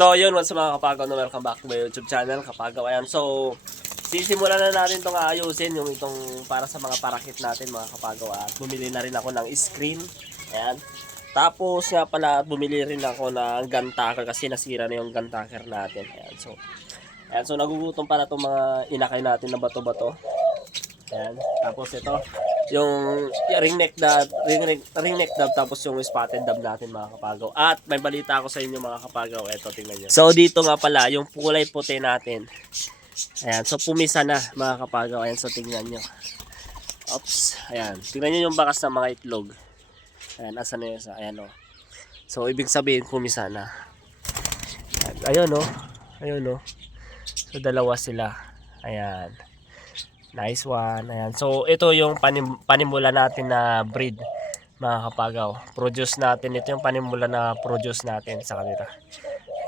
So, yun, what's mga kapagaw na welcome back to my YouTube channel, kapagaw. Ayan, so, sisimulan na natin itong aayusin, yung itong para sa mga parakit natin mga kapagaw. At bumili na rin ako ng screen. Ayan. Tapos nga pala, bumili rin ako ng gun tacker kasi nasira na yung gun tacker natin. Ayan, so, ayan, so nagugutom para itong mga inakay natin na bato-bato. Ayan. Tapos ito, yung ring neck dab, ring, ring, ring neck dab, tapos yung spotted dab natin mga kapagaw. At may balita ako sa inyo mga kapagaw. Ito, tingnan nyo. So, dito nga pala, yung kulay puti natin. Ayan, so pumisa na mga kapagaw. Ayan, so tingnan nyo. Oops, ayan. Tingnan nyo yung bakas ng mga itlog. Ayan, asa na yun sa, ayan o. So, ibig sabihin, pumisa na. Ayan, ayun o. Ayun o. So, dalawa sila. Ayan. Nice one. Ayan. So, ito yung panim panimula natin na breed, mga kapagaw. Produce natin. Ito yung panimula na produce natin sa kanila.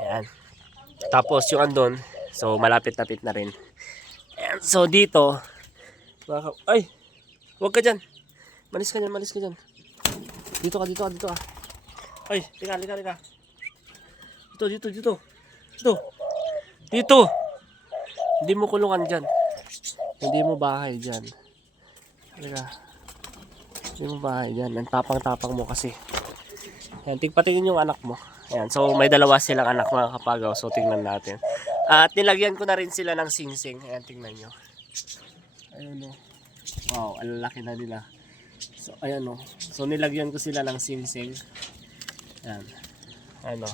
Ayan. Tapos, yung andun, so, malapit-lapit na rin. Ayan. So, dito, mga ka- ay, huwag ka dyan. Malis ka dyan, malis ka dyan. Dito ka, dito ka, dito ka. Ay, lika, lika, lika. Dito, dito, dito. Dito. Dito. Hindi mo kulungan dyan. Hindi mo bahay dyan. Halika. Hindi mo bahay dyan. Ang tapang-tapang mo kasi. Ayan, tigpatingin yung anak mo. Ayan, so may dalawa silang anak mga kapagaw. So tingnan natin. At nilagyan ko na rin sila ng singsing. Ayan, tingnan nyo. Ayan o. Wow, ang laki na nila. So, ayan o. So nilagyan ko sila ng singsing. Ayan. Ayan o.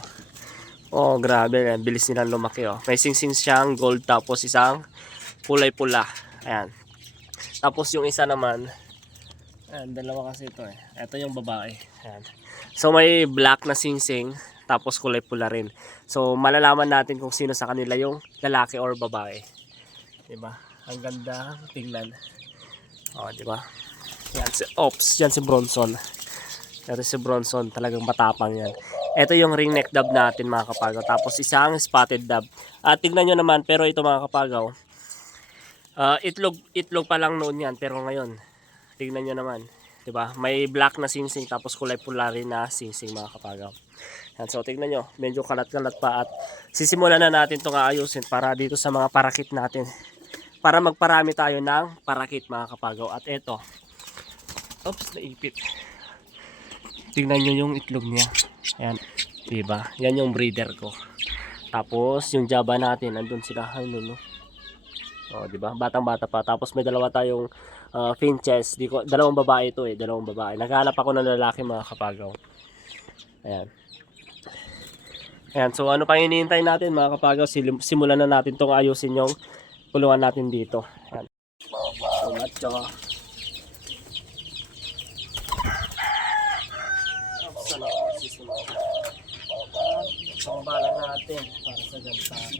Oh, grabe. Ayan, bilis nilang lumaki oh. May singsing siyang gold tapos isang kulay pula. Ayan. Tapos yung isa naman, ayan, dalawa kasi ito eh. Ito yung babae. Ayan. So may black na singsing, tapos kulay pula rin. So malalaman natin kung sino sa kanila yung lalaki or babae. 'Di ba? Ang ganda tingnan. Oh, 'di ba? Yan si Ops, yan si Bronson. Ito si Bronson, talagang matapang yan. Ito yung ring neck dub natin mga kapagaw. Tapos isang spotted dub. At tignan nyo naman, pero ito mga kapagaw, Ah, itlog itlog pa lang noon 'yan pero ngayon tingnan niyo naman, ba? May black na singsing tapos kulay pula rin na singsing mga kapagaw. Yan, so tingnan niyo, medyo kalat-kalat pa at sisimulan na natin 'tong aayusin para dito sa mga parakit natin. Para magparami tayo ng parakit mga kapagaw. At eto. Oops, naipit. Tingnan niyo yung itlog niya. Ayan, 'di ba? Yan yung breeder ko. Tapos yung jaba natin, andun sila, ano no. Oh, 'di ba? Batang-bata pa. Tapos may dalawa tayong uh, finches. Di ko dalawang babae ito eh, dalawang babae. Naghahanap ako ng lalaki mga kapagaw. Ayan. Ayan, so ano pang hinihintay natin mga kapagaw? Sim- Simulan na natin tong ayusin yung kulungan natin dito. Ayan. So, macho. Sisimula. Pangbalan natin para sa gantahan.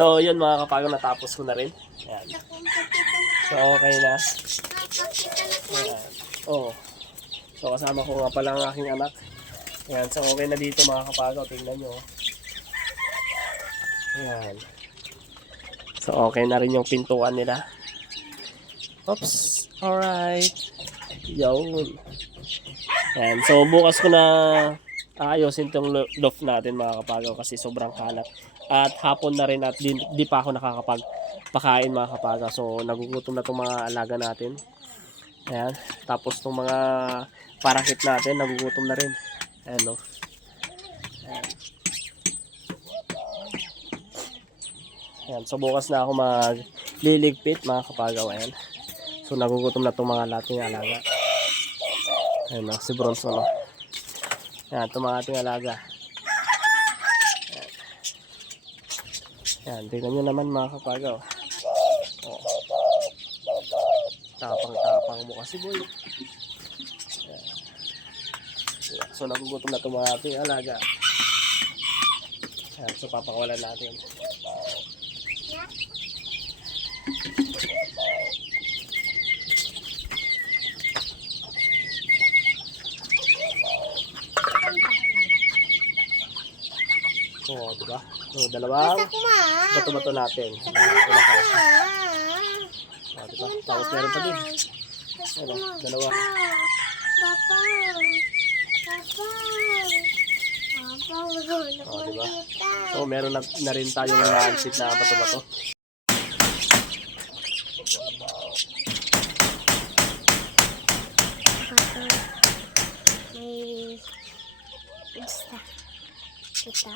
So, yun mga kapagaw, natapos ko na rin. Ayan. So, okay na. Ayan. Oh. So, kasama ko nga pala ang aking anak. Ayan. So, okay na dito mga kapagaw. Tingnan nyo. Ayan. So, okay na rin yung pintuan nila. Oops. Alright. Yun. Ayan. So, bukas ko na aayusin tong lo- loft natin mga kapagaw kasi sobrang kalat. At hapon na rin at di, di pa ako nakakapagpakain mga kapagaw. So, nagugutom na itong mga alaga natin. Ayan. Tapos itong mga parakit natin, nagugutom na rin. Ayan no. Ayan. Ayan. So, bukas na ako magliligpit mga kapagaw. Ayan. So nagugutom na itong mga lating alaga. Ayun na, si Bronson. No? Yan, itong mga ating alaga. Yan, tingnan nyo naman mga kapagaw. Oh. Tapang-tapang mo kasi boy. Yan. So nagugutom na itong mga ating alaga. Yan, so papakawalan natin. Oo, diba? So, dalawang Sakma. Bato-bato natin. Ilakas. Oh, diba? Tapos meron pa din. Ano, dalawa. Oh, diba? So, meron na, na rin tayong naansit na bato-bato. May... Basta. Kita.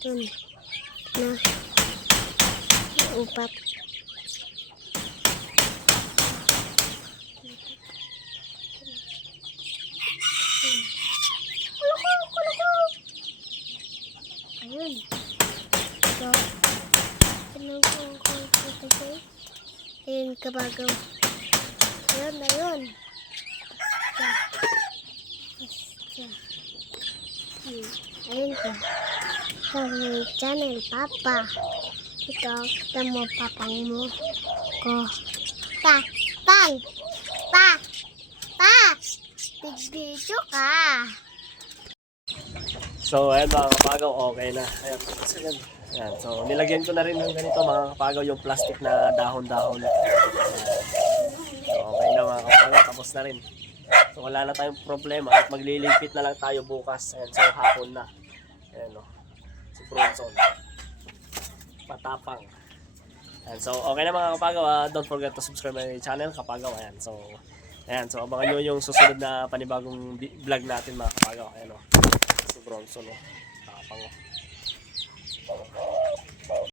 Tun. Na. Upat. Ayun. So, Tingnan ko kung ito siya. Ayun, kabagaw. Ayun, ayun. Hmm, Ayun ka. Sa may channel, Papa. Ito, kita mo, papang mo. Ko. Pa! Pang! Pa! Pa! Big-video ka! So, ayan mga kapagaw, okay na. Ayan, ayan. Ayan, so nilagyan ko na rin ng ganito mga kapagaw yung plastic na dahon-dahon. So, okay na mga kapagaw, tapos na rin. So wala na tayong problema at maglilipit na lang tayo bukas. Ayan, so hapon na. Ayan o, si Bronson. Patapang. Ayan, so okay na mga kapagaw, ah. don't forget to subscribe my channel, kapagaw. Ayan, so Ayan, so abangan nyo yung susunod na panibagong vlog natin mga kapagaw. Ayan o, si Bronson o. Tapang o.